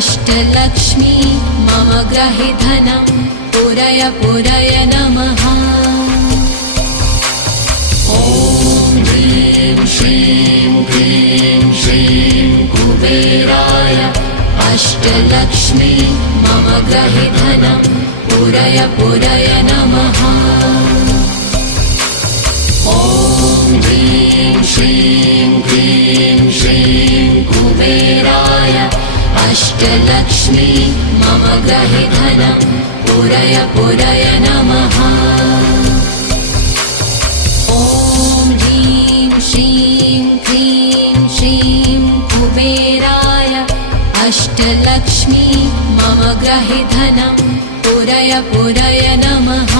अष्टलक्ष्मी मम ग्रहे धनं पुरय पुरय नमः। ॐ ह्रीं श्रीं क्लीं श्रीं कुबेराय अष्टलक्ष्मी मम ग्रहे धनं पुरय पुरय नमः। ॐ ह्रीं श्रीं क्लीं श्रीं कुबेराय अष्टलक्ष्मी मम ग्रहे धनं पुरय पुरय नमः। ॐ ह्रीं श्रीं क्लीं श्रीं कुबेराय अष्टलक्ष्मी मम ग्रहे धनं पुरय पुरय नमः।